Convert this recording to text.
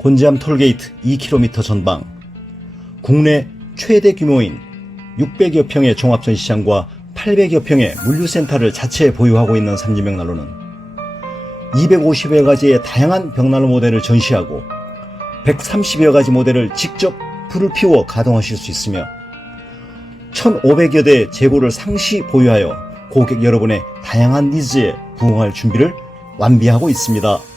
곤지암 톨게이트 2km 전방, 국내 최대 규모인 600여 평의 종합전시장과 800여 평의 물류센터를 자체에 보유하고 있는 삼진벽난로는 250여 가지의 다양한 벽난로 모델을 전시하고 130여 가지 모델을 직접 불을 피워 가동하실 수 있으며 1,500여 대 재고를 상시 보유하여 고객 여러분의 다양한 니즈에 부응할 준비를 완비하고 있습니다.